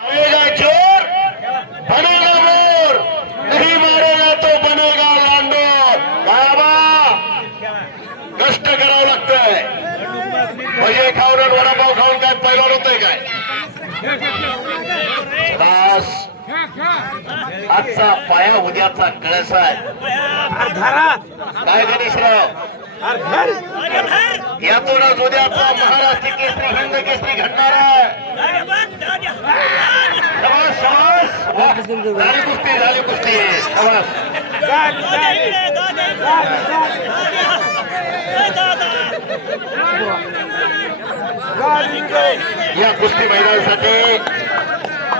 आएगा चोर बनेगा मोर, नहीं मारेगा तो बनेगा लांडोर. बाबा कष्ट करावं लागतंय. भजे खाऊन आणि वडापाव खाऊन काय पैलवान होतंय काय? बस आजचा पाया उद्याचा कळस आहे. काय गणेशराव यातूनच उद्याचा महाराष्ट्र केसरी हिंद केसरी घडणार आहे. शाबास शाबास झाली कुस्ती शाबास. या कुस्ती मैदानासाठी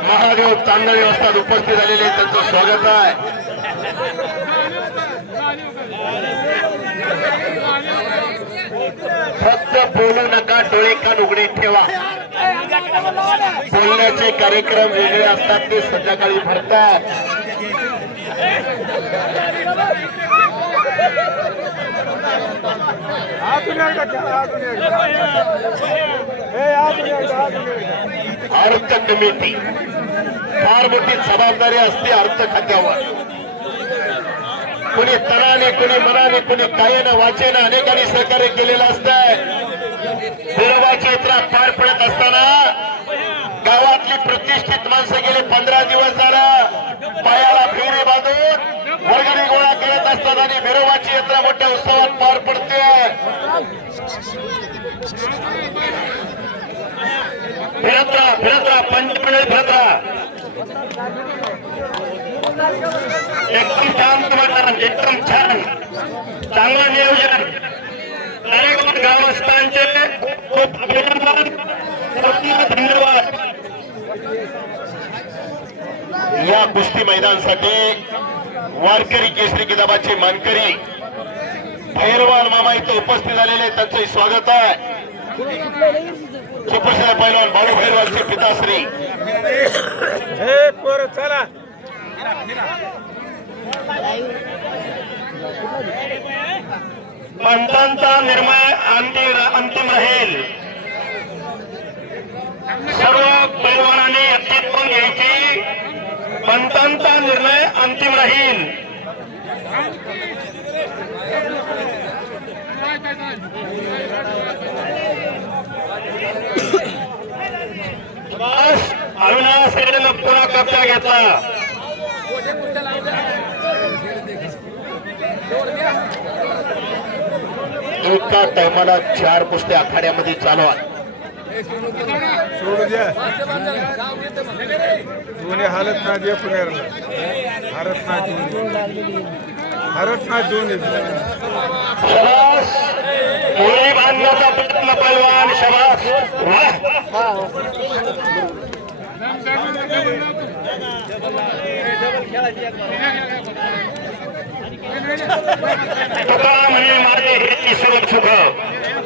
महादेव चांदणे वस्ताद उपस्थित झालेले त्यांचं स्वागत आहे. फक्त बोलू नका, डोळे कान उघडे ठेवा. बोलण्याचे कार्यक्रम वेगळे असतात ते संध्याकाळी भरतात. अर्थ कमिटी फार मोठी जबाबदारी असते अर्थ खात्यावर. कुणी तनाने, कुणी मनाने, कुणी कायेनं वाचेनं अनेकांनी सहकार्य केलेलं असतंय. बिरोबाची यात्रा पार पडत असताना गावातली प्रतिष्ठित माणसं गेले 15 दिवस झालं पायाला फेरे बांधून वर्गणी गोळा करत असतात आणि बिरोबाची यात्रा मोठ्या उत्सवात पार पडते. फिरत राहा पंचमंडळी फिरत राहा. एकदम छान तुम्हाला एकदम छान चांगलं नियोजन. नारेगाव ग्रामस्थांचे खूप अभिनंदन, धन्यवाद. या कुस्ती मैदानासाठी वारकरी केसरी किताबाचे मानकरी भैरवान मामा इथे उपस्थित झालेले त्यांचे स्वागत आहे. सुप्रसिद्ध पैलवान बाळू भैरवानचे पिताश्री. चला पंचांचा निर्णय अंतिम राहील. सर्व पैलवानांनी यत्न करून घ्यायची. पंचांचा निर्णय अंतिम राहील. अविनाश रेड्डीनं पुन्हा कब्जा घेतला. एका टायमाला 4 कुस्त्या आखाड्यामध्ये चालू आहेत. सोडू द्या दोन्ही हालत ना दे पुण्याला हरत ना दोन्ही शबास. मुळी बांधण्याचा प्रयत्न पैलवान शबास. तुका म्हणे माझे हे ईश्वर सुख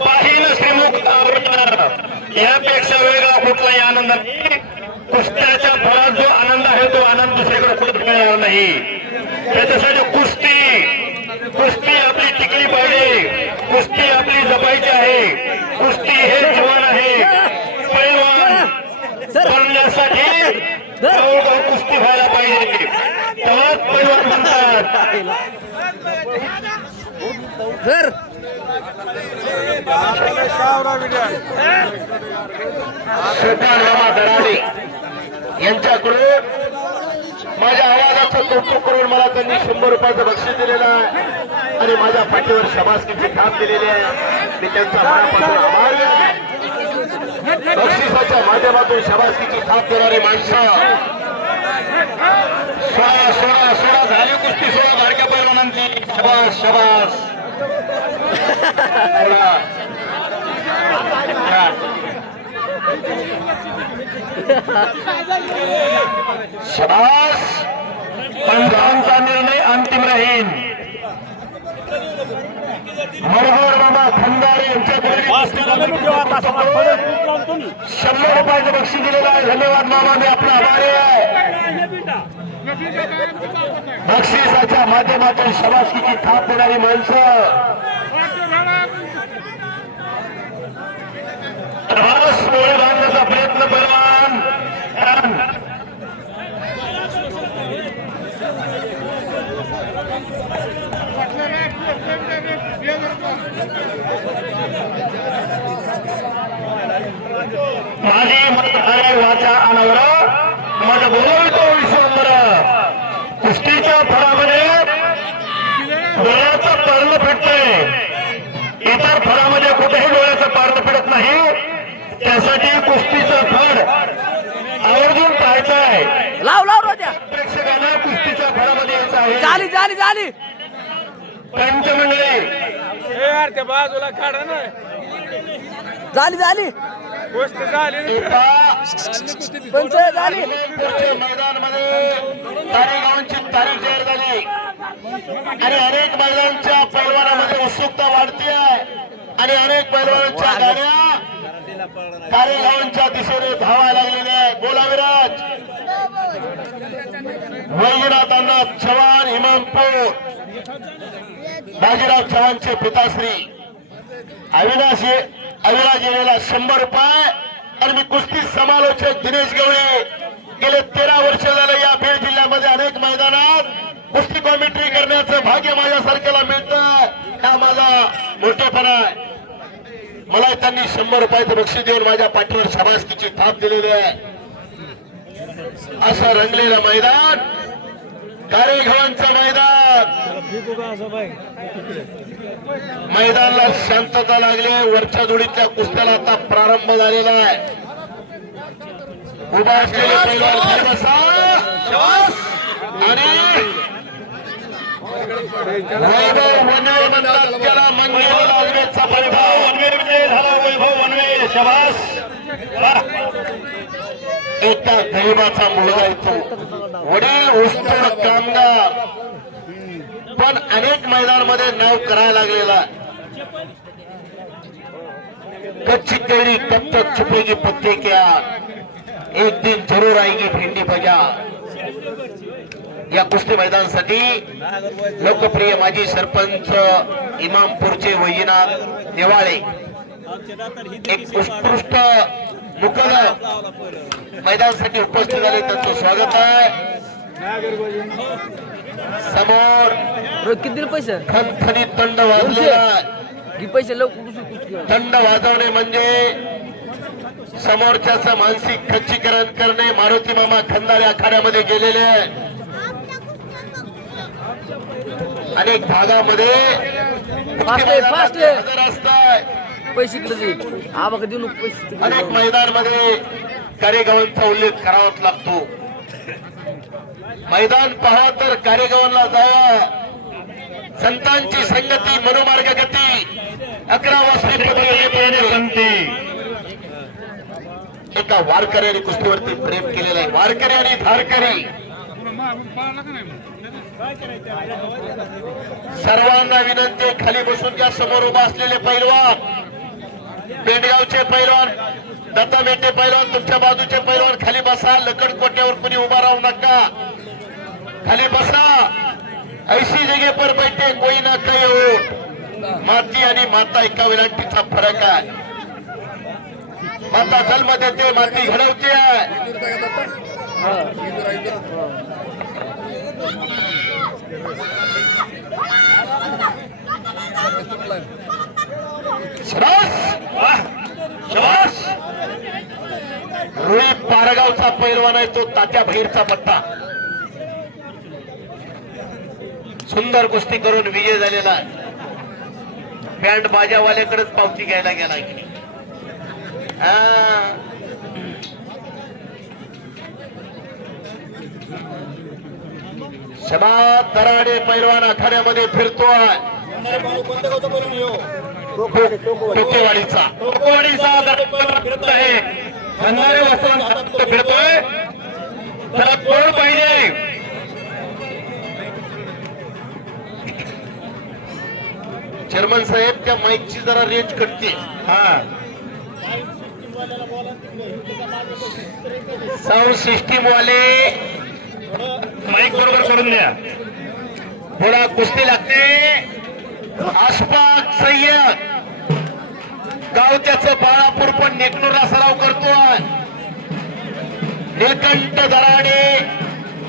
पाहिन श्रीमुख यापेक्षा वेगळा कुठलाही आनंद नाही. कुस्त्याच्या फळात जो आनंद आहे तो आनंद दुसरीकडे कुठे मिळणार नाही. त्याच्यासाठी कुस्ती आपली टिकली पाहिजे. कुस्ती आपली जपायची आहे. कुस्ती हे जीवन आहे. पैलवान बनण्यासाठी कुस्ती व्हायला पाहिजे. तेव्हाच पैलवान बनतात. सुभान रामा दराडे यांच्याकडून माझ्या आवाजाचं कौतुक करून मला त्यांनी 100 रुपयाचं बक्षीस दिलेलं आहे आणि माझ्या पाठीवर शबासकीची थाप दिलेली आहे. मी त्यांचा मनापासून आभारी आहे. बक्षिसाच्या माध्यमातून शबासकीची थाप देणारी माणसं. सोळा झाली कुस्ती. 16 बारक्या पैलवानांची. शबास शबास. शबास. पंचांचा निर्णय अंतिम राहील. मरगोड मामा खंदारे यांच्याकडे 100 रुपयाचं बक्षीस दिलेलं आहे. धन्यवाद मामा, मी आपला आभारी आहे. बक्षिसाच्या माध्यमातून शबासकीची थाप देणारी माणसं. प्रवास पोळे बांधण्याचा प्रयत्न पैलवान वाचा अनावर मज बोलतो विश्वंबर कुस्तीच्या फळामध्ये डोळ्याचं पारण फिटतंय, इतर फळामध्ये कुठेही डोळ्याचं पारण फिटत नाही. त्यासाठी कुस्तीचं फळ आवर्जून पाहायचं आहे. लाव लाव रोजा प्रेक्षकांना कुस्तीच्या फळामध्ये यायचं आहे. झाली झाली झाली पंचमंडळी हे यार त्या बाजूला काढा ना झाली झाली गोष्ट झाली एका पंच झाली पुढच्या मैदानामध्ये तारेगावांची तारीख जाहीर झाली आणि अनेक मैदानांच्या पैलवानामध्ये उत्सुकता वाढते आहे आणि अनेक पैलवानांच्या गाड्या तारेगावांच्या दिशेने धावायला लागलेल्या आहेत. बोला विराज. वैजनाथांना चव्हाण इमामपूर बाजीराव चव्हाणचे पिताश्री अविनाश येळेला 100 रुपये आणि मी कुस्ती समालोचक दिनेश गवळे गेले 13 वर्ष झाले या बीड जिल्ह्यामध्ये अनेक मैदानात कुस्ती कॉमेंट्री करण्याचं भाग्य माझ्यासारख्याला मिळतं. हा माझा मोठेपणा आहे. मला त्यांनी 100 रुपयाचं बक्षीस देऊन माझ्या पाठीवर शाबासकीची थाप दिलेली आहे. असं रंगलेलं मैदान कारेगावांचं मैदान. मैदानाला शांतता लागली. वरच्या जोडीतल्या कुस्त्याला आता प्रारंभ झालेला आहे. उभा असलेले पैलवान खाली बसा आणि वैभव वनवे म्हणतात त्याला. मंगेला वनवेचा परिभाव. वनवे विजय झाला. वैभव वनवे शाबास. एका गरीबाचा मुलगा येतो. वडील ऊसतोड कामगार पण अनेक मैदानामध्ये नाव करायला लागलेला. कच्ची कैरी कब तक छुपेगी पत्ते क्या, एक दिन जरूर आएगी भेंडी बजा. या कुस्ती मैदानासाठी लोकप्रिय माजी सरपंच इमामपूरचे वैजनाथ नेवाळे एक उत्कृष्ट मुकदम मैदानासाठी झाले. त्यांचं स्वागत आहे. समोर किती दिले पैसे खणखणीत दंड वाजलेला. की पैसे लवकर दंड वाजवणे म्हणजे समोरच्याचं मानसिक खच्चीकरण करणे. मारुती मामा खंदारे आखाड्यामध्ये गेलेले आहे. अनेक भागामध्ये फास्ट हजर असतात. पैसे किती हा बघा देऊ नको पैसे अनेक मैदानामध्ये कारेगावांचा उल्लेख करावाच लागतो. मैदान पहा तर कारेगावांना जावा. संतांची संगती मनोमार्ग गती 11 वाजता एका वारकऱ्याने कुस्तीवरती प्रेम केलेलं आहे. वारकरी आणि धारकरी सर्वांना विनंती आहे, खाली बसून घ्या. समोर उभा असलेले पैलवान पेंडगावचे पैलवान दत्ता मेटे पैलवान तुमच्या बाजूचे पैलवान खाली बसा. लकड कोट्यावर कुणी उभा राहू नका. खाली बसा. ऐसी जगह पर बैठे कोई ना काही हो. माती आणि माता एका विलांटीचा फरक आहे. माता जन्म देते, माती घडवते आहे. रुई पारगावचा पैलवान आहे तो तात्या भैरचा पट्टा. सुंदर कुस्ती करून विजय झालेला आहे. बँड बाजावाल्याकडेच पावती घ्यायला गेला की शबा तराडे पैलवान आखाड्यामध्ये फिरतोय. टोकेवाडीचा फिरत आहे. खंदारे वस्त्रांत फिरतोय. त्याला तोड पाहिजे. चेअरमन साहेब त्या माईकची जरा रेंज कटते. साऊंड सिस्टीम वाले माईक बरोबर करून द्या. थोडा कुस्ती लागते. आसपास सय्यद गाव त्याचं बाळापूर पण नेकनूरला सराव करतोय. निळकंठ दराडे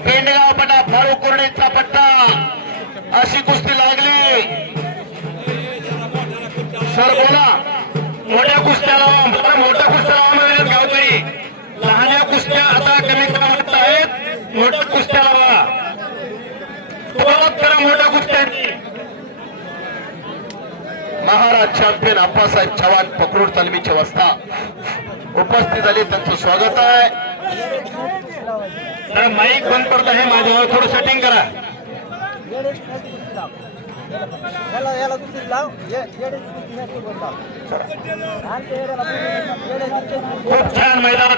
पेंडगाव पटा फाळू कुर्डीचा पट्टा अशी कुस्ती लागली. सर बोला. मोठ्या कुस्त्याला मोठ्या कुस्त्याला गावकरी लहान मोठ्या कुस्त्या लावा, सुरुवात करा मोठ्या कुस्त्यांची. महाराज चॅम्पियन आप्पासाहेब चव्हाण पकडून तालमीची अवस्था उपस्थित झाले, त्यांचं स्वागत आहे. तर माईक बंद पडत आहे, माझ्यावर थोडं सेटिंग करा. खूप छान मैदान,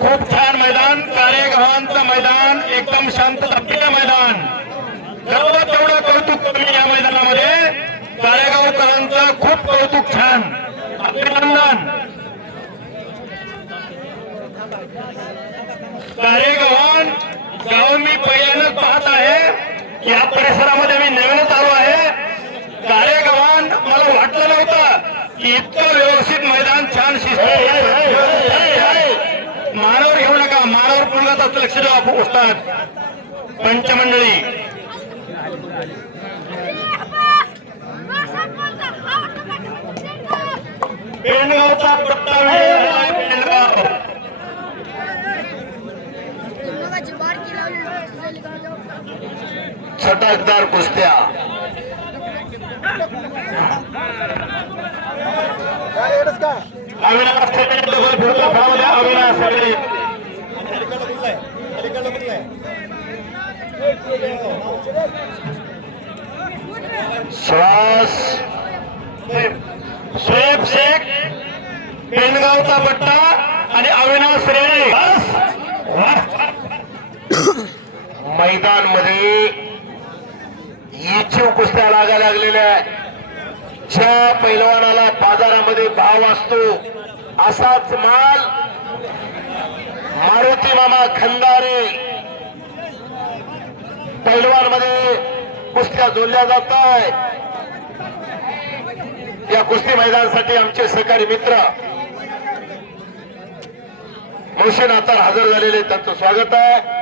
खूप छान मैदान, कारेगावांचं मैदान, एकदम शांतताप्रिय मैदान. जेवढं तेवढं कौतुक कमी या मैदानामध्ये. कारेगावकरांचं खूप कौतुक, छान, अभिनंदन. कारेगावान गाव मी पहिल्यांदाच पाहत आहे, या परिसरामध्ये मी नवीनच आलो आहे. कारेगावान मला वाटलं नव्हतं की इतकं व्यवस्थित मैदान, छान शिस्त. मानावर घेऊ नका, मानावर पुढे लक्ष द्यावं उस्ताद पंचमंडळी. पेंडगावचा पट्टा पेंडगाव. छटाकदार कुस्त्या. अविनाश सेकंड डबल फिरतो फावल्या. अविनाश सेकंड श्वास स्वेप शेख पेंडगावचा पट्टा आणि अविनाश रेणे. मैदान मध्ये इच्छुक कुस्त्या लागायला लागलेल्या आहे. ज्या पैलवानाला बाजारामध्ये भाव असतो असाच माल मारुती मामा खंदारे पैलवान मध्ये कुस्त्या जोडल्या जात आहे. या कुस्ती मैदानासाठी आमचे सहकारी मित्र मोशन आता हजर झालेले, त्यांचं स्वागत आहे.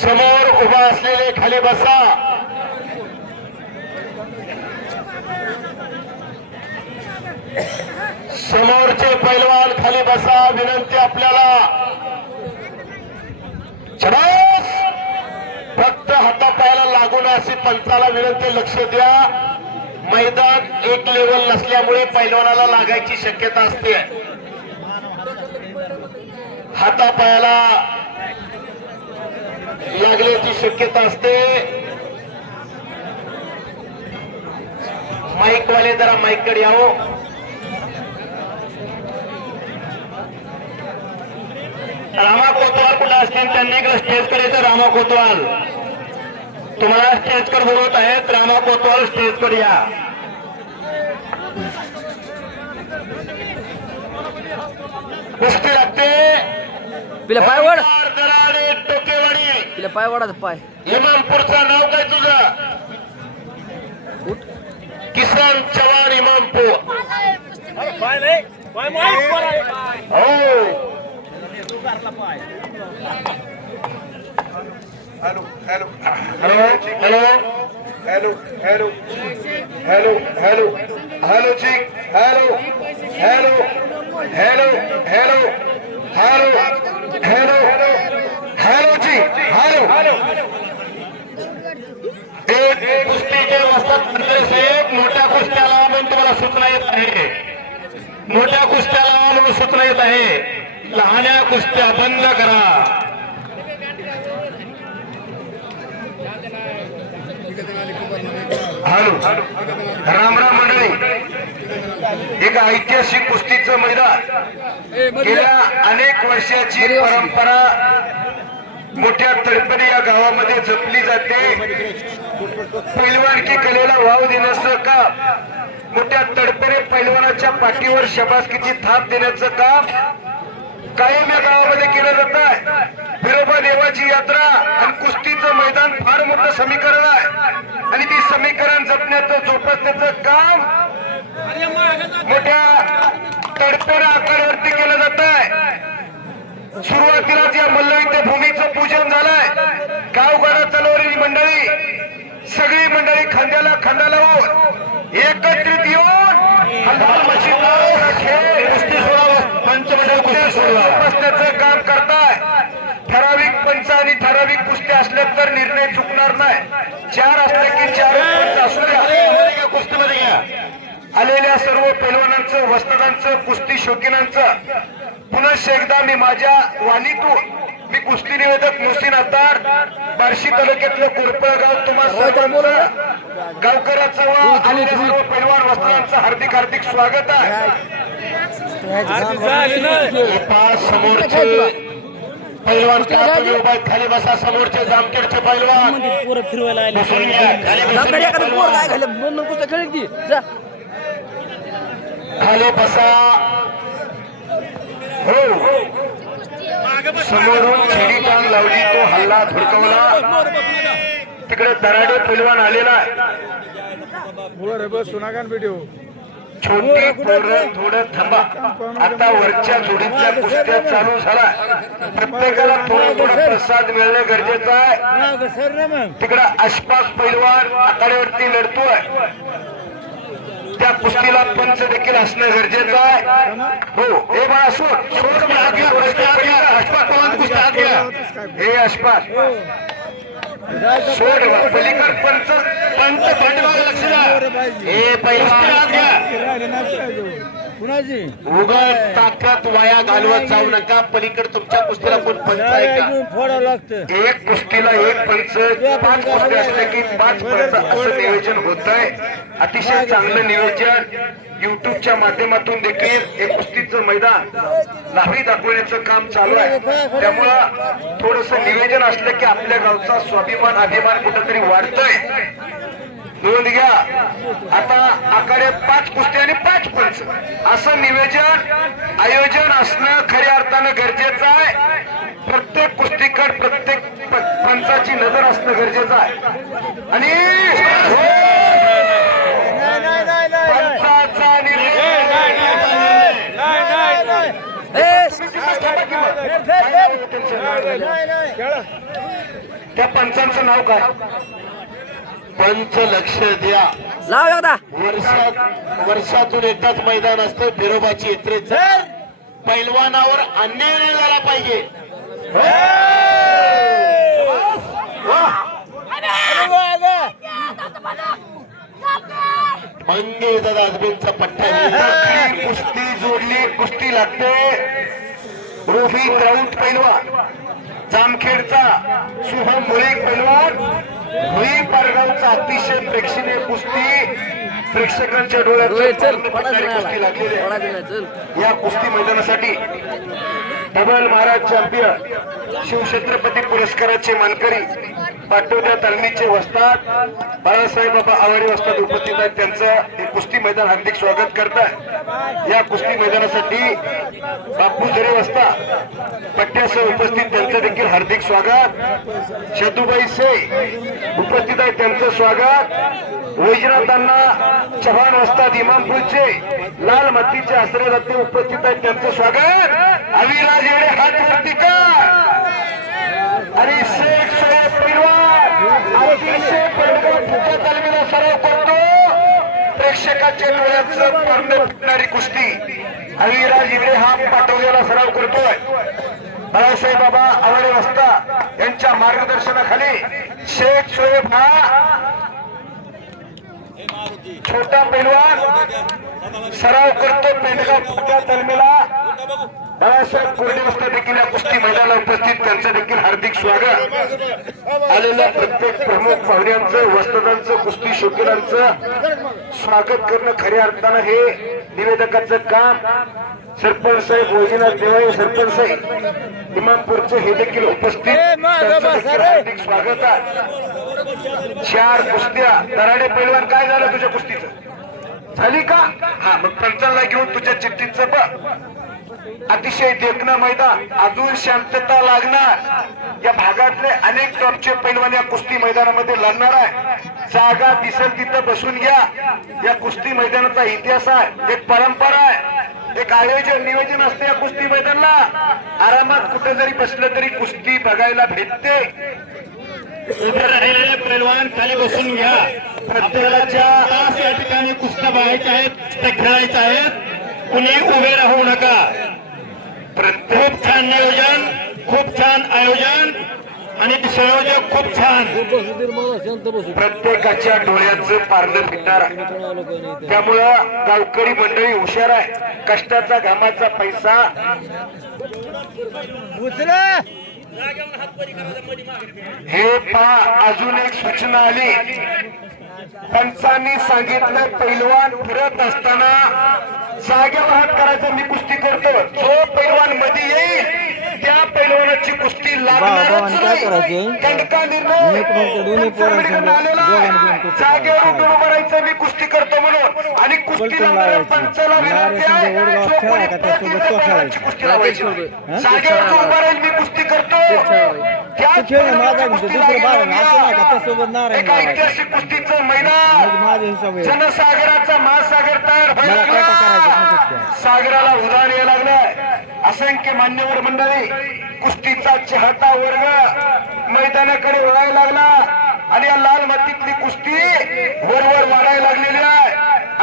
समोर उभा असलेले खाली बसा. समोरचे पैलवान खाली बसा, विनंती आपल्याला. छडास फक्त हातापायाला लागून अशी पंचाला विनंती, लक्ष द्या. मैदान एक लेवल नसल्यामुळे पैलवानाला लागायची शक्यता असते. हातापायाला लागण्याची शक्यता असते. माईकवाले जरा माईककडे यावं. रामा कोतवाल कुठे असतील, त्यांनी इकडे स्टेज कडे. रामा कोतवाल तुम्हाला स्टेज कडे बोलवत आहेत. रामा कोतवाल स्टेज कडे या. कुस्ती लागते. पिला पायवाड, टोकेवाडी. पिला पायवाडाचा पाय. इमामपूरचं नाव काय तुझं? उठ. किसान चव्हाण इमामपूर. हो hello hello hello hello hello hello hello hello hello जी hello hello hello hello hello hello hello जी हॅलो. एक कुस्तीचे वस्ताद मंडळी साहेब, मोठ्या कुस्त्याला म्हणून तुम्हाला सूचना येत आहे. मोठ्या कुस्त्याला म्हणून सूचना येत आहे. लहान्या कुस्त्या बंद करा. हॅलो राम राम मंडळी. एक ऐतिहासिक कुस्तीचं मैदान, गेल्या अनेक वर्षाची परंपरा मोठ्या तडपणे या गावामध्ये जपली जाते. पैलवानकी कलेला वाव देण्याचं काम, मोठ्या तडपणे पैलवानाच्या पाठीवर शबासकीची थाप देण्याचं काम कायम या गावामध्ये केलं जात आहे. बिरोबा देवाची यात्रा आणि कुस्तीचं मैदान फार मोठं समीकरण आहे आणि ती समीकरण जपण्याचं जोपासण्याचं काम मोठ्या तडपेड आकारावरती केलं जात आहे. सुरुवातीलाच या मल्लयुद्ध भूमीचं पूजन झालंय. गावगाडा चालवलेली मंडळी, सगळी मंडळी खांद्याला खांदा लावून एकत्रित येऊन हनुमान मशीद तर निर्णय चुकणार नाही. 4 असले की 4 पंच असू द्या. कुस्तीमध्ये घ्या. आलेल्या सर्व पैलवानांचं, वस्तादांचं, कुस्ती शौकीनांचं पुनश्च एकदा मी माझ्या वाणीतून मी कुस्ती निवेदक मुहसिन अत्तार, बार्शी तालुक्यातलं कोरपळ गाव तुम्हा सर्वांचं, गावकऱ्याचं व आलेल्या सर्व पैलवान वस्तादांचं हार्दिक हार्दिक स्वागत आहे. आधी झाली नाही. समोरचे पैलवान का तुम्ही उभा आहेत? खाली बसा. समोरचे जामखेडचे पैलवान बसून घ्या. खाली बसून घ्या पैलवान. खाली बसा. हो, समोरून छेडी टांग लावली, तो हल्ला धुडकवला. तिकडे दराडे पैलवान आलेला आहे. वर बसू नका व्हिडिओ. छोटी पोरं थोडं थांबा. आता वरच्या जोडीच्या कुस्त्या चालू झाला. प्रत्येकाला थोडं थोडं प्रसाद मिळणं गरजेचं आहे. तिकडं आशपास पैलवान आखाड्यावरती लढतोय. त्या कुस्तीला पंच देखील असणं गरजेचं आहे. हो, हे बाळा सोड. हे आशपास सोड. पलीकड पंच पाठीमागे लक्ष द्या. हे पैलवान उगाच ताकद वाया घालवत जाऊ नका. पलीकडे तुमच्या कुस्तीला कोण पंच आहे का? एक कुस्तीला एक पंच, 5 कुस्त्या असल्या की 5 पंच असं नियोजन होत आहे. अतिशय चांगलं नियोजन. युट्यूबच्या माध्यमातून देखील हे कुस्तीचं मैदान लाभी दाखवण्याचं काम चालू आहे. त्यामुळं थोडस नियोजन असलं की आपल्या गावचा स्वाभिमान अभिमान कुठेतरी वाढतोय. नोंद घ्या. आता आखाड्यात 5 कुस्त्या आणि 5 पंच असं नियोजन आयोजन असणं खऱ्या अर्थानं गरजेचं आहे. प्रत्येक कुस्तीकड प्रत्येक पंचाची नजर असणं गरजेचं आहे. आणि पंचाचा निर्णय त्या पंचांचं नाव काय? पंच लक्ष द्या. लाव एकदा. वर्षातून एकदाच मैदान असतं बिरोबाची यात्रेचं. पैलवानावर अन्याय नाही झाला पाहिजे. मंगे दादाजबेंचा पट्टा. कुस्ती जोडली, कुस्ती लागते. रोहित राऊत पैलवान, जामखेडचा शुभम मुळीक पैलवान, भुई पारगावचा अतिशय प्रेक्षणीय कुस्ती. प्रेक्षकांच्या डोळ्यात कुस्ती लागलेली आहे. या कुस्ती मैदानासाठी डबल महाराज चॅम्पियन, शिवछत्रपती पुरस्काराचे मानकरी, पाटोद्या तालमीचे वस्ताद बाळासाहेब बाबा आवाडे वस्ताद उपस्थित आहेत. त्यांचं हे कुस्ती मैदान हार्दिक स्वागत करतात. या कुस्ती मैदानासाठी बापू जरे वस्ताद पट्ट्यासह उपस्थित, त्यांचं देखील हार्दिक स्वागत. शतुबाई से उपस्थित आहेत, त्यांचं स्वागत. वैजनाथांना चव्हाण वस्ताद इमामपूरचे लाल मत्तीचे आश्रयदाते उपस्थित आहेत, त्यांचं स्वागत. अविराज येडे हात वरती कर. आणि शेख सोहेब पैलवान अतिशय फुटत्या तालमीला सराव करतो. प्रेक्षकाच्या डोळ्याचं पर्ण फुटणारी कुस्ती. अविराज येडे हा पाठवलेला सराव करतोय. बाळासाहेब बाबा आवाडे वस्ताद यांच्या मार्गदर्शनाखाली शेख सोहेब हा छोटा पैलवान सराव करतो. पेंडगाव फुटत्या तालमीला बाळासाहेब कोरडे वस्ताद देखील या कुस्ती मैदानाला उपस्थित, त्यांचं देखील हार्दिक स्वागत. आलेल्या प्रत्येक प्रमुख पाहुण्यांचं, वस्तादांचं, कुस्ती शौकीनांचं स्वागत करणं खऱ्या अर्थानं हे निवेदकाचं काम. सरपंच साहेब वैजनाथ देवाई, सरपंच साहेब इमामपूरचे हे देखील उपस्थित, त्यांचं देखील हार्दिक स्वागत आहे. 4 कुस्त्या. दराडे पैलवान, काय झालं तुझ्या कुस्तीचं? झाली का? हा, मग पंचांना घेऊन तुझ्या चिठ्ठीचं बघ. अतिशय देखणं मैदान, अजून शांतता लागणार. या भागातले अनेक टॉपचे पैलवान या कुस्ती मैदानामध्ये लढणार आहे. जागा दिसेल तिथं बसून घ्या. या कुस्ती मैदानाचा इतिहास आहे, एक परंपरा आहे, एक आयोजन नियोजन असते. या कुस्ती मैदानाला आरामात कुठे जरी बसलं तरी कुस्ती बघायला भेटते. उभे राहिलेले पैलवान खाली बसून घ्या. प्रत्येकाच्या या ठिकाणी कुस्त्या बघायच्या आहेत, कुस्त्या खेळायच्या आहेत. कुणी उभे राहू नका. खूप छान नियोजन, खूप छान आयोजन. आणि ते संयोजक खूप छान. प्रत्येकाच्या डोळ्याचं पारणं फिरणार आहे. त्यामुळं गावकरी मंडळी हुशार आहे. कष्टाचा घामाचा पैसा हे पहा. अजून एक सूचना आली. पंचांनी सांगितलं पैलवान फिरत असताना जागेवर हात करायचं. मी कुस्ती करतो. जो पैलवान मध्ये येईल त्या पैलवानाची कुस्ती लागणारच नाही. दणका निर्णय पंचांकडून आलेला आहे. जागेवर उभं राहायचं. मी कुस्ती करतो म्हणून. आणि कुस्ती लावणाऱ्या पंचाला विनंती आहे, जो कोणी पैलवानाची कुस्ती लावायची. जागेवर जो उभा राहील मी कुस्ती करतो त्याच पैलवानाची कुस्ती लागेल. एक ऐतिहासिक कुस्तीचं मैदान. जनसागराचा महासागर तयार व्हायला लागला. सागराला उधाण यायला लागलाय. असंख्य मान्यवर मंडळी, कुस्तीचा चाहता वर्ग मैदानाकडे वळायला लागला. आणि या लाल मातीतली कुस्ती वरवर वाढायला लागलेली आहे.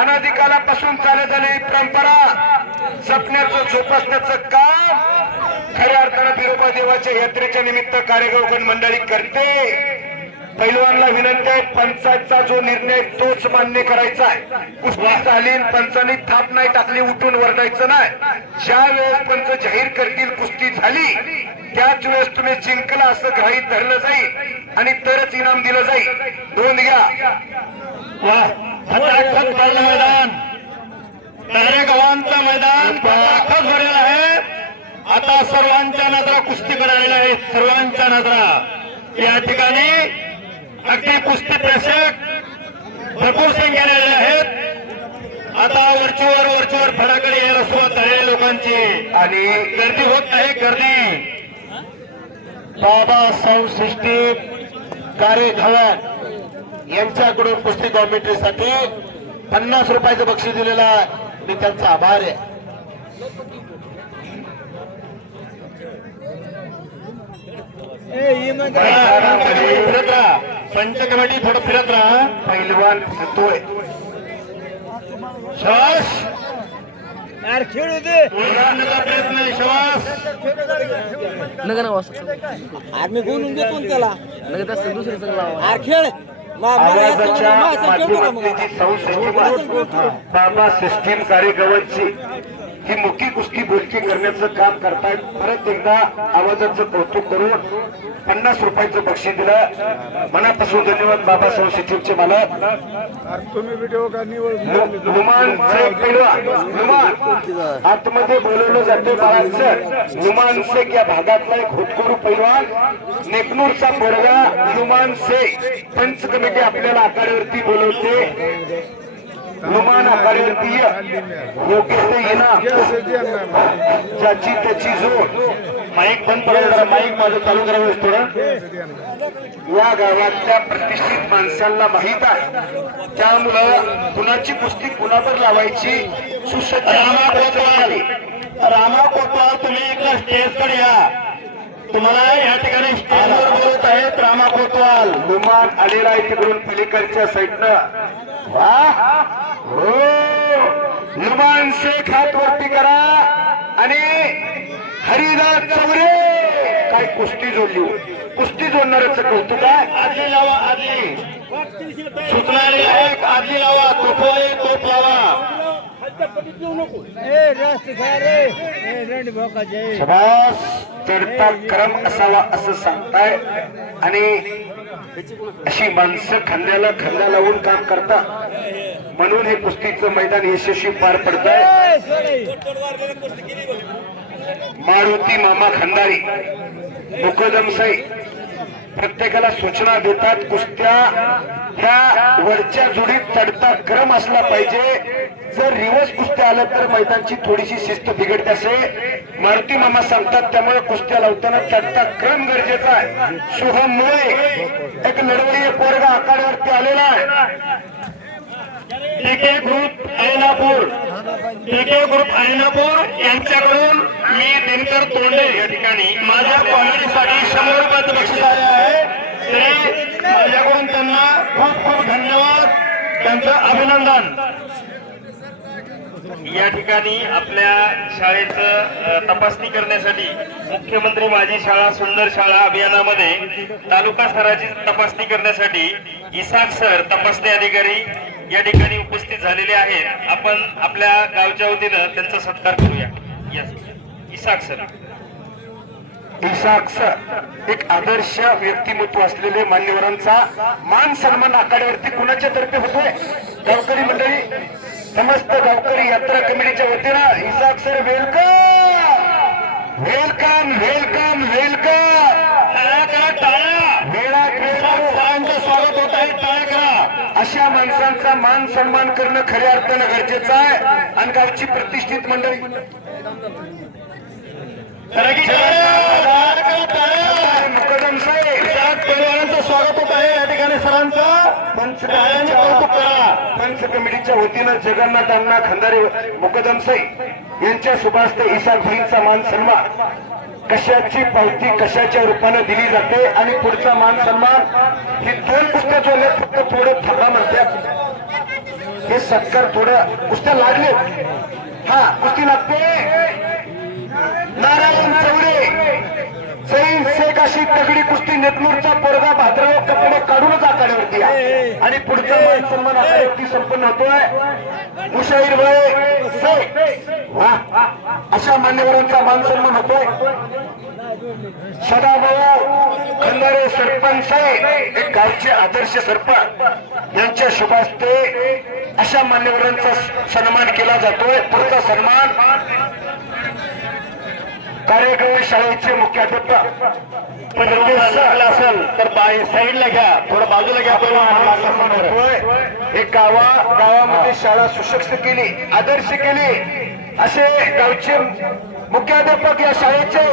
अनादिकालापासून चालत आलेली परंपरा जपण्याचं जोपासण्याचं काम खऱ्या अर्थानं बिरोबा देवाच्या यात्रेच्या निमित्त कार्यगौगण मंडळी करते. पैलवानला विनंती आहे, पंचाचा जो निर्णय तोच मान्य करायचा आहे. कुस्ती झाली, पंचांनी थाप नाही टाकली, उठून वरडायचं नाही. ज्या वेळेस पंच जाहीर करतील कुस्ती झाली त्याच वेळेस तुम्ही जिंकला असं गृहीत धरलं जाईल आणि तरच इनाम दिलं जाईल. नोंद घ्या. मैदान तारे गावांचं मैदान खच भरलेलं आहे. आता सर्वांच्या नजरा कुस्ती करायला आहेत. सर्वांच्या नजरा या ठिकाणी अगदी कुस्ती प्रेक्षक भरपूर संख्येने आलेले आहेत. आता वरचीवर फडाकडे यायला सुरुवात झालेल्या लोकांची आणि गर्दी होत आहे. गर्दी बाबा सृष्टी कार्य धवन यांच्याकडून कुस्ती कॉमेंट्रीसाठी 50 रुपयाचं बक्षीस दिलेलं आहे. मी त्यांचा आभार आहे. फिरत राहा. पंच कमिटी थोडं फिरत राहा. पैलवान फिरतोय. श्वास खेळू दे. प्रयत्न आहे. श्वास नका ना वाजता आर्मी बोलून देतो त्याला नका तसं दुसरं सगळं खेळ आवाजाच्या माध्यमातली संस्था बाबा सिस्टीम कार्यक्रमाची ही मुख्य कुस्ती बोलकी करण्याचं काम करतायत. परत एकदा आवाजाचं कौतुक करून 50 रुपयाचं बक्षीस दिलं. मनापासून धन्यवाद बाबासाहेब सिस्टीमचे मालक. तुम्ही व्हिडिओ का निवड नुमान शेख पैलवान. नुमान आतमध्ये बोलवलं जाते बाळासर. नुमान शेख या भागातला एक होतकरू पैलवान, नेकनूरचा पोरगा नुमान शेख. पंच कमिटी आपल्याला आखाड्यावरती बोलवते. नुमान आखाड्यावरती योग्य ते इनाम ज्याची त्याची जोड. माईक बंद पडलं. माईक माझं चालू करावं थोडं. या गावातल्या प्रतिष्ठित माणसांना माहित आहे. त्यामुळं कुणाची कुस्ती कुणावर लावायची सुसज्ज रामा कोतवाल तुम्ही एकदा स्टेजकडे या. तुम्हाला या ठिकाणी स्टेजवर बोलत आहेत रामा कोतवाल. नुमान आलेला आहे तिकडून पलीकडच्या साईडनं. हो नुमान शेख हात वरती करा. आणि हरिदास चौरे काय कुस्ती जोडली. कुस्ती जोडणाऱ्याचं कौतुक आहे. आदली लावा. आदली सूचना आलेली आहे. आदली लावा. तोप लावा. शबास. चढता क्रम असावा असं सांगताय. आणि अशी माणसं खांद्याला खांदा लावून काम करता म्हणून हे कुस्तीचं मैदान यशस्वी पार पडत आहे. मारुती मामा खंदारी मुकदमसाई प्रत्येकाला सूचना देतात. कुस्त्या ह्या वरच्या जोडीत चढता क्रम असला पाहिजे. जर रिवर्स कुस्त्या आलं तर मैदानची थोडीशी शिस्त बिघडते असे मारुती मामा सांगतात. त्यामुळे कुस्त्या लावताना चढता क्रम गरजेचा आहे. शुभम मुळे एक लढवळीय पोरगा आखाड्यावरती आलेला आहे. टीके ग्रुप ऐनापूर यांच्याकडून मी दिनकर तोंडे या ठिकाणी माझ्या कॉमेडीसाठी 100 रुपयाचं बक्षीस आले आहे. तरी माझ्याकडून त्यांना खूप खूप धन्यवाद. त्यांचं अभिनंदन. या ठिकाणी आपल्या शाळेचं तपासणी करण्यासाठी मुख्यमंत्री माझी शाळा सुंदर शाळा अभियानामध्ये तालुका स्तराची तपासणी करण्यासाठी इसाक सर तपासणी अधिकारी या ठिकाणी उपस्थित झालेले आहेत. आपण आपल्या गावच्या वतीनं त्यांचा सत्कार करूया. इसाक सर. इसाक सर एक आदर्श व्यक्तिमत्व असलेले मान्यवरांचा मान सन्मान आखाड्यावरती कुणाच्या तर्फे होतोय? गावकरी मंडळी, समस्त गावकरी यात्रा कमिटीच्या वतीनं Isaac sir welcome welcome welcome welcome. सरांचं स्वागत होत आहे. टाळ्या करा. अशा माणसांचा मान सन्मान करणं खऱ्या अर्थानं गरजेचं आहे. आणि गावची प्रतिष्ठित मंडळी मुकदम साहेब परिवारांचं स्वागत होत आहे. या ठिकाणी सरांचं पंच कमिटीच्या वतीनं जगन्नाथ अण्णा खंदारे मुकदम साहेब यांच्या सुभाषते इसाक भाईंचा मान सन्मान कशाची पावती कशाच्या रूपाने दिली जाते आणि पुढचा मान सन्मान हे दोन कुस्त्या जोडले. फक्त थोडं थांबा म्हणतात. हे सत्कार थोडं कुस्त्या लागले. हा कुस्ती लागते. नारायण चौरे सैन शेख अशी तगडी कुस्ती नेतनूरचा पोरगा भाद्रव कपडे काढूनच आखाड्यावरती आहे. आणि पुढचा मान सन्मान आखाड्यावरती संपन्न होतोय. मुशाहीर अशा मान्यवरांचा मान सन्मान होतोय. सदाभाऊ खंदारे सरपंच साहेब एक गावचे आदर्श सरपंच यांच्या शुभास्ते अशा मान्यवरांचा सन्मान केला जातोय. पुढचा सन्मान कार्यक्रम शाळेचे मुख्याध्यापक असेल तर साईडला घ्या, थोडं बाजूला घ्या. एक गावामध्ये शाळा सुशिक्षित केली, आदर्श केली असे गावचे मुख्याध्यापक या शाळेचे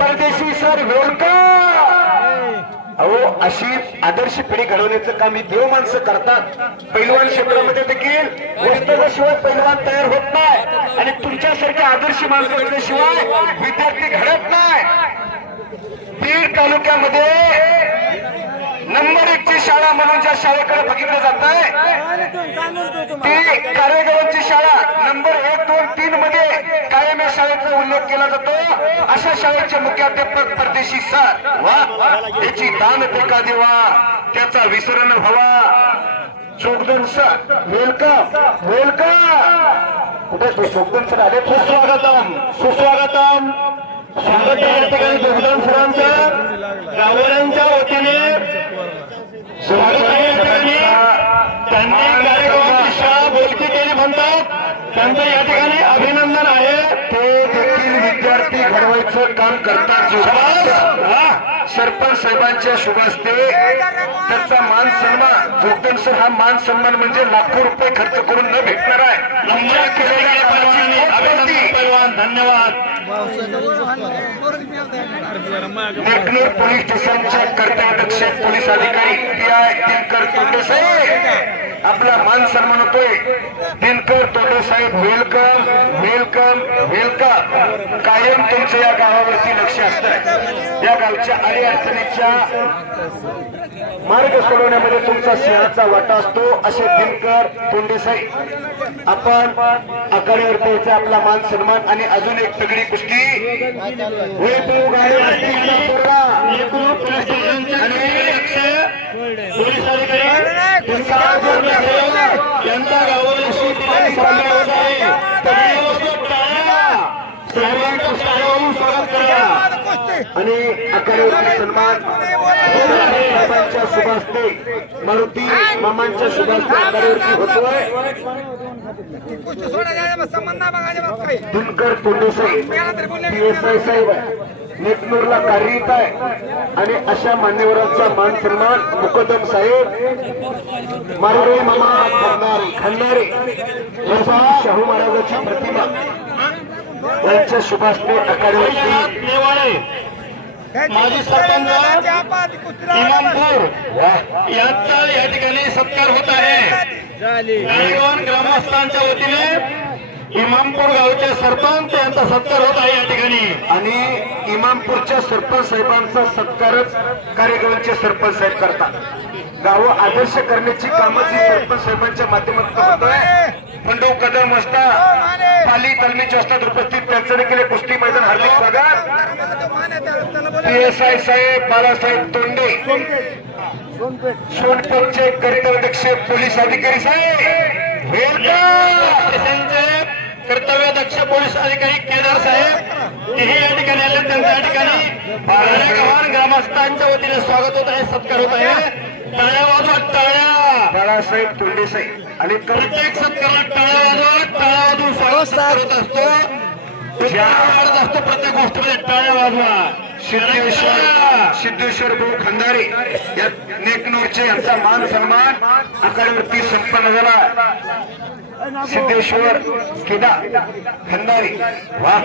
परदेशी सर वेलकम. अहो अशी आदर्श पिढी घडवण्याचं काम ही देव माणसं करतात. पैलवान क्षेत्रामध्ये देखील पुस्तकाशिवाय पैलवान तयार होत नाही आणि तुमच्यासारख्या आदर्श माणसं असल्याशिवाय विद्यार्थी घडत नाही. बीड तालुक्यामध्ये नंबर 1 ची शाळा म्हणून ज्या शाळेकडे बघितलं जात आहे ती कारेगावांची शाळा नंबर 1, 2, 3 मध्ये कायम या शाळेचा उल्लेख केला जातो. अशा शाळेचे मुख्याध्यापक परदेशी सर. वा याची दान टेका देवा, त्याचा विसरण व्हावा. चोगदन सर वेलकम वेलकम. कुठे तो चोगदन सर आले? सुस्वागतम सुस्वागतम. स्वागत या ठिकाणी चोगदन सरांचं गावकऱ्यांच्या वतीने स्वागत आहे. या ठिकाणी त्यांनी कार्यक्रमाची शाळा बोलकी केली म्हणतात. त्यांचं या ठिकाणी अभिनंदन आहे. ते देखील विद्यार्थी घडवायचं काम करतात. सरपंच साहेबांच्या शुभास्ते त्यांचा मान सन्मान. जोगदन सर हा मान सन्मान म्हणजे लाखो रुपये खर्च करून न भेटणार आहे. धन्यवाद. नेकनूर पोलीस स्टेशनचे कर्तव्यदक्ष पोलीस अधिकारी PI दिनकर तोंडे साहेब आपला मान सन्मान होतोय. दिनकर तोंडे साहेब वेलकम वेलकम वेलकम. कायम तुमचं या गावावरती लक्ष असतं. या गावच्या अडी अडचणीच्या मार्ग सोडवण्यामध्ये तुमचा सिंहाचा वाटा असतो. असे दिनकर तोंडे साहेब आपण आखाड्यावरती यायचा आपला मान सन्मान. आणि अजून एक तगडी कुस्ती पोलीस अधिकारी यांचा गावाला स्वागत करा. आणि आखाड्यावरती सन्मान साहेबांच्या शुभास्ते मारुती मामांच्या शुभास्ते आखाड्यावरती होतोय. दिनकर तोंडे साहेब PSI साहेब नेकनूरला कार्यरत आहे. आणि अशा मान्यवरांचा मान सन्मान मुकदम साहेब मारुती मामा खंदारे शाहू महाराजांची प्रतिमा यांच्या शुभास्ते आखाड्यावरती माजी सरपंच इमामपूर यांचा या ठिकाणी सत्कार होत आहे. ग्रामस्थांच्या वतीने इमामपूर गावचे सरपंच यांचा सत्कार होत आहे या ठिकाणी. आणि इमामपूरच्या सरपंच साहेबांचा सत्कारच कार्यक्रमाचे सरपंच साहेब करतात. गाव आदर्श करण्याची कामं जी सरपंच साहेबांच्या माध्यमातून होत आहे. पंडू कदम असता पाली तालमीचे असतात उपस्थित त्यांचं देखील कुस्ती मैदान हार्दिक स्वागत. PSI साहेब बाळासाहेब तोंडे सोनपेठचे कर्तव्यदक्ष पोलीस अधिकारी साहेब कर्तव्यदक्ष पोलीस अधिकारी केदार साहेब तेही या ठिकाणी आले. त्यांच्या ठिकाणी ग्रामस्थांच्या वतीने स्वागत होत आहे, सत्कार होत आहे. टाळ्या वाजवा, टाळ्या. बाळासाहेब तोंडे साहेब आणि प्रत्येक सत्कारात टाळ्या वाजवा, टाळ्या वाजवून स्वागत करत असतो. प्रत्येक गोष्टीमध्ये टाळ्या वाजवा. सिद्धेश्वर भाऊ खंदारे या नेकनूरचे यांचा मान सन्मान आखाड्यावरती संपन्न झाला. सिद्धेश्वर केदार खंदारे वा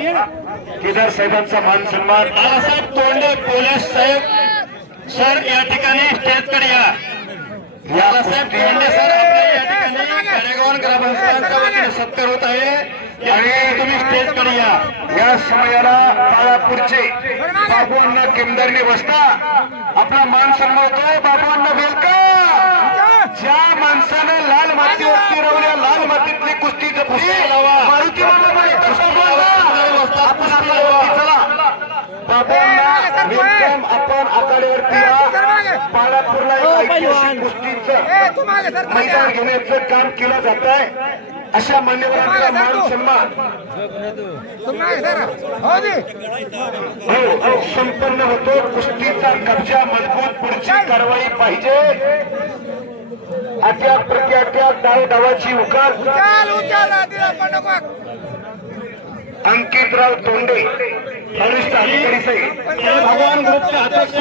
केदार साहेबांचा मान सन्मान. बाळासाहेब तोंडे पोलीस साहेब सर या ठिकाणी स्टेजकडे या. बाळासाहेब तोंडे सर आपल्या या ठिकाणी कार्यगावन ग्रामस्थांच्या वतीने सत्कार होत आहे आणि तुम्ही स्टेजकडे या. या समयाला बाळापूरचे बाबूअण्णा किमदारने बसता आपला मान सन्मान होतो. बाबूअण्णा वेलका ज्या माणसानं लाल मातीवरती रवल्या लाल मातीतली कुस्ती जपली मारुती बाबूअण्णा वेलकम. आपण आखाड्यावरती या. बाळापूरला कुस्तीचं मैदान घेण्याचं काम केलं जात आहे. अशा मान्यवरांचा मान सन्मान संपन्न होतो. कुस्तीचा कब्जा मजबूत, पुढची कारवाई पाहिजे. अट्याक प्रत्याट्याक डावाची उकार. अंकितराव तोंडे वरिष्ठ अधिकारी साहेब भगवान ग्रुपचे अध्यक्ष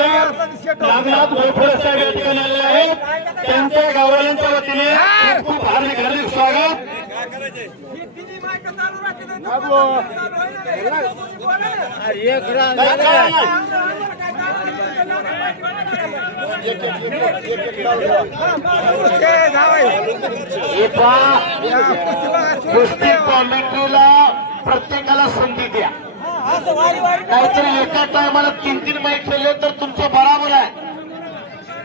नागनाथ गोफळे साहेब या ठिकाणी आलेले आहेत. त्यांच्या गाववाल्यांच्या वतीने खूप हार्दिक हार्दिक स्वागत. कुस्ती कॉमिटीला प्रत्येकाला संधी द्या. काहीतरी एका टायमाला 3-3 माईक ठेवले तर तुमचं बराबर आहे.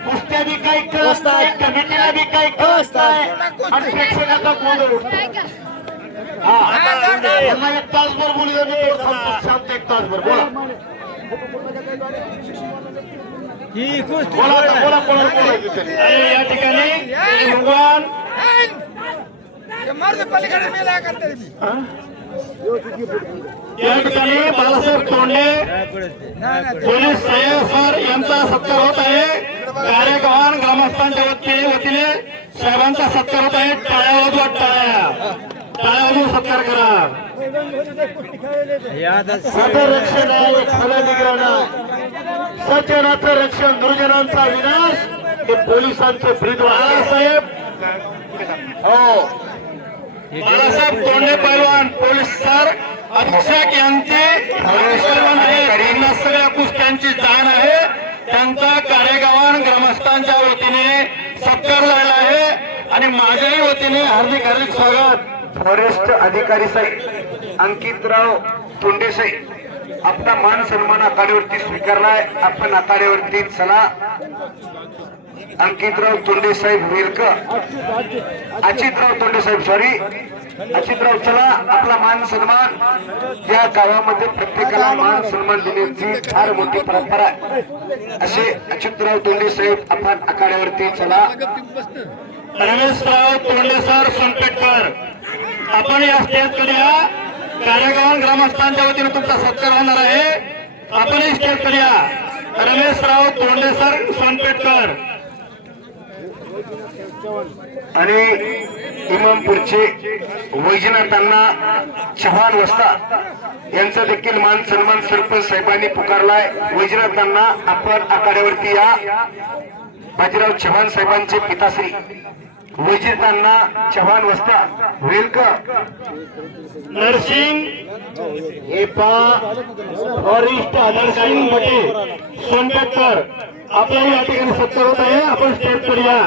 कुस्त्या बी काही कळत नाही, कमिटीला बी काही कळत नाही आणि प्रेक्षकाचा गोंधळ उठतो. त्यांना 1 तासभर बोलू द्या. मी शांत 1 तासभर बोला. बोला बोला या ठिकाणी भगवान या ठिकाणी बाळासाहेब तोंडे पोलीस साहेब सर यांचा सत्कार होत आहे. कार्यगावन ग्रामस्थांच्या वतीने साहेबांचा सत्कार होत आहे. टाळ्या वाजवा, टाळ्या. टाळ्या वाजवून सत्कार करा. रक्षण आहे, खरं निग्रहण आहे. सज्जनाचं रक्षण, दुर्जनांचा विनाश हे पोलिसांचे ब्रीद. बाळासाहेब हो बाळासाहेब तोंडे पैलवान पोलीस सर अधीक्षक यांचे पैलवान आहेत. त्यांना सगळ्या कुस्त्यांची जाण आहे. त्यांचा कार्यगावन ग्रामस्थांच्या वतीने सत्कार झाला आहे आणि माझ्याही वतीने हार्दिक हार्दिक स्वागत. वरिष्ठ अधिकारी साहेब अंकितराव तोंडे साहेब आपला मान सन्मान आखाड्यावरती स्वीकारलाय. आपण आखाड्यावरती चला. अंकितराव तोंडे साहेब वेलकम. अचितराव तोंडे साहेब सॉरी अचितराव चला. आपला मान सन्मान या गावामध्ये प्रत्येकाला मान सन्मान देण्याची फार मोठी परंपरा आहे. असे अचितराव तोंडे साहेब आपण आखाड्यावरती चला. रमेशराव तोंडे सर सोनपेठकर आपण या स्टेजकडे या. कार्यगावन ग्रामस्थांच्या वतीने तुमचा सत्कार होणार आहे. आपणही स्टेजकडे या. रमेशराव तोंडे सर सोनपेठकर आणि इमामपूरचे वैजनाथांना चव्हाण वस्ता यांचा देखील मान सन्मान सरपंच साहेबांनी पुकारलाय. वैजनाथांना आपण आखाड्यावरती या. बाजीराव चव्हाण साहेबांचे पिताश्री वैजनाथांना चव्हाण वस्ता वेलकम. नरसिंग वरिष्ठ अधिकारी पटेल सोनपेठकर आपल्याला या ठिकाणी सत्कार होत आहे. आपण स्टेज कडे या.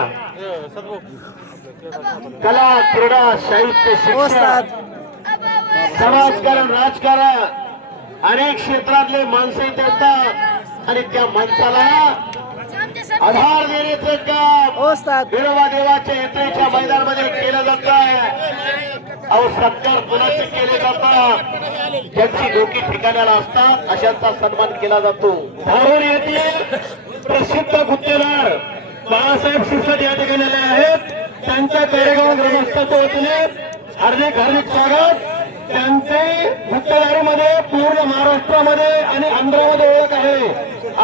कला, क्रीडा, साहित्य, शिक्षण, समाजकारण, राजकारण अनेक क्षेत्रातले माणसं इथे येतात आणि त्या माणसाला आधार देण्याचं काम विरोबा देवाच्या यात्रेच्या मैदानामध्ये केलं जात आहे. अहो सत्कार कोणाचे केले जातात ज्यांची डोकी ठिकाणाला असतात अशांचा सन्मान केला जातो. धारूर येथील प्रसिद्ध गुत्तेदार बाळासाहेब शिरसाट या ठिकाणी आले आहेत. त्यांच्या कडेगाव ग्रामस्थांच्या वतीने हार्दिक हार्दिक स्वागत. त्यांचे गुत्तेदारीमध्ये पूर्ण महाराष्ट्रामध्ये आणि आंध्रामध्ये ओळख आहे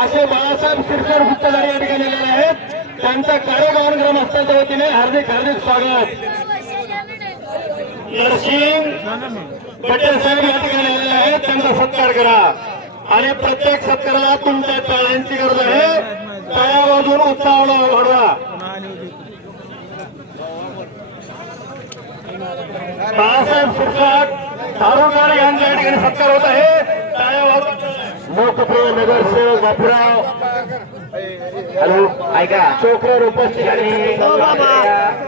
असे बाळासाहेब शिरसाट गुत्तेदार या ठिकाणी आलेले आहेत. त्यांच्या कडेगाव ग्रामस्थांच्या वतीने हार्दिक हार्दिक स्वागत. नरसिंग पटेल साहेब या ठिकाणी आलेले आहेत. त्यांचा सत्कार करा आणि प्रत्येक सत्काराला तुमच्या टाळ्यांची गरज आहे. टाळ्या वाजवून उत्साह वाढवा. बाळासाहेब शिरसाट धारूरकर यांच्या ठिकाणी सत्कार होत आहे. टाळ्या वाजवून लोकप्रिय नगरसेवक बापूराव हॅलो ऐका चोखर उपस्थित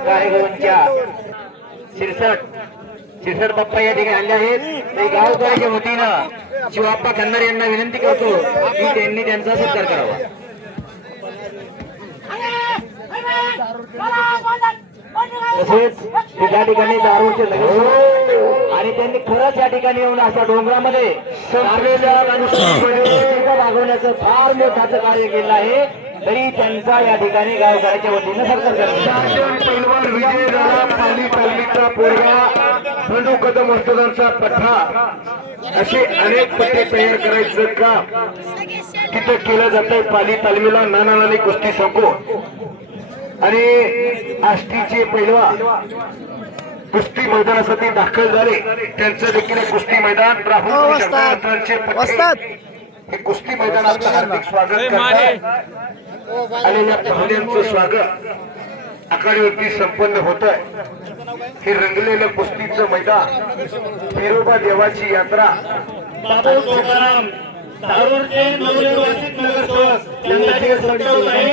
कार्यक्रमांच्या शिरसाट बाप्पा या ठिकाणी आले आहेत. ते गावकऱ्याच्या वतीनं शिवाप्पा खंदारे यांना विनंती करतो की त्यांनी त्यांचा सत्कार करावा. तसेच त्या ठिकाणी दारूचे आणि त्यांनी खरंच या ठिकाणी येऊन अशा डोंगरामध्ये भागवण्याचं फार मोठं कार्य केलं आहे. तरी त्यांचा या ठिकाणी गावकऱ्याच्या वतीनं सत्कार करतो. विजय झाला पाली तालमीचा पोरगा बंडू कदम वस्तूंचा पठ्ठा असे अनेक पट्टे तयार करायचं काम तिथं केलं जात आहे. पाली तालमीला नाना कुस्ती संकुल आणि आष्टीचे पैलवान कुस्ती मैदानासाठी दाखल झाले. त्यांचं देखील कुस्ती मैदान राहुल हे कुस्ती मैदानाचं हार्दिक स्वागत करतात. आलेल्या पाहुण्यांचं स्वागत आखाडीवरती संपन्न होत आहे. हे रंगलेलं कुस्तीचं मैदान बिरोबा देवाची यात्रा बाबू तुकाराम धारूरचे नवनिर्वाचित नगरसेवक त्यांना सत्कार होत आहे.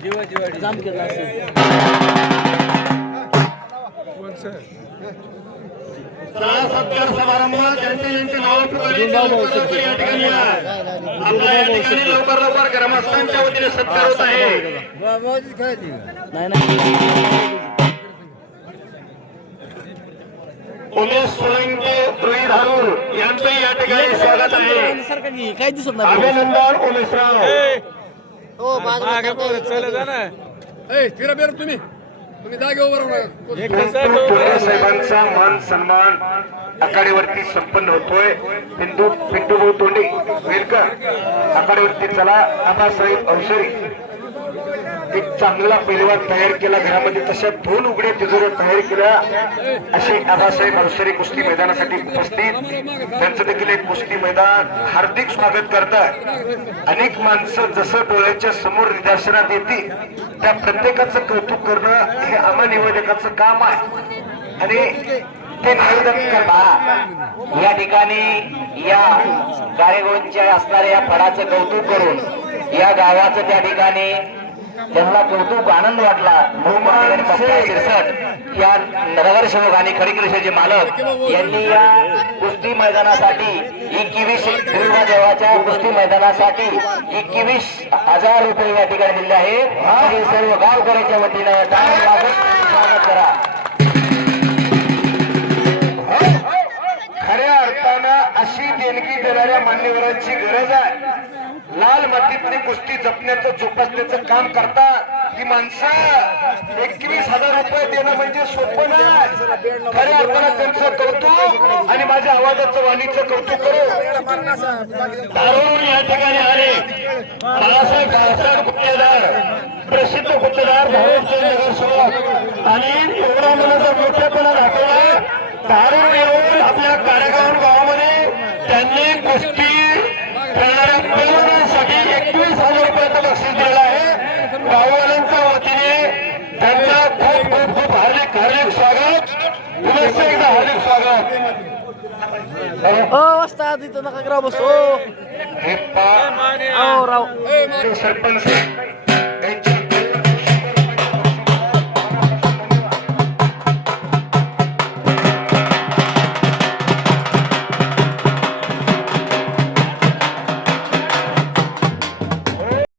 जीवाजी जाम केला असेल. सत्कार समारंभ ज्यांचे नाव पुकारले या ठिकाणी आपल्या या ठिकाणी लवकर ग्रामस्थांच्या वतीने सत्कार होत आहे. उमेश सोलंके रोहित धारूर यांचंही या ठिकाणी स्वागत आहे. काय दिसत नाही. अभिनंदन उमेशराव. साहेबांचा मान सन्मान आखाडीवरती संपन्न होतोय. पिंटू भाऊ तोंडे वेलकर आखाडीवरती चला. आबासाहेब अवसरी एक चांगला पैलवान तयार केला घरामध्ये. तशा 2 उघड्या तिजोऱ्या तयार केल्या असे आबासाहेब अवसरी कुस्ती मैदानासाठी उपस्थित. त्यांचं देखील एक कुस्ती मैदान हार्दिक स्वागत करतात. अनेक माणसं जसं डोळ्याच्या समोर निदर्शनात येतील त्या प्रत्येकाचं कौतुक करणं हे आम्हा निवेदकाचं काम आहे आणि ते निवेदन करणं या ठिकाणी या गायगोंच्या असणाऱ्या या फळाचं कौतुक करून या गावाचं त्या ठिकाणी त्यांना कौतुक आनंद वाटला. शिरसाट या नगरसेवक आणि खडीकृषीचे मालक यांनी या कुस्ती मैदानासाठी 21 देवाच्या कुस्ती मैदानासाठी 21,000 रुपये या ठिकाणी दिले आहे. हे सर्व गावकऱ्याच्या वतीनं स्वागत करा. खऱ्या अर्थानं अशी देणगी देणाऱ्या मान्यवरांची गरज आहे. लाल मातीतली कुस्ती जपण्याचं जोपासण्याचं काम करतात ही माणसं. 21,000 रुपये देणं म्हणजे सोपं नाही. खऱ्या अर्थानं त्यांचं कौतुक आणि माझ्या आवाजाचं वाणीचं कौतुक करू. धारूर या ठिकाणी आले बाळासाहेब गुत्तेदार प्रसिद्ध गुत्तेदार धारूरचे नगरसेवक आणि एवढा मला जर मोठेपणा दाखवला. धारूर येऊन आपल्या कार्यक्रम गावामध्ये त्यांनी कुस्ती खेळणाऱ्या पैलवानांसाठी 21,000 रुपयाचं बक्षीस दिलेलं आहे. गाववाल्यांच्या वतीने त्यांचं खूप हार्दिक स्वागत. पुन्हा एकदा हार्दिक स्वागत. वाजता तिथं नका ग्राम बसो. हे राव सरपंच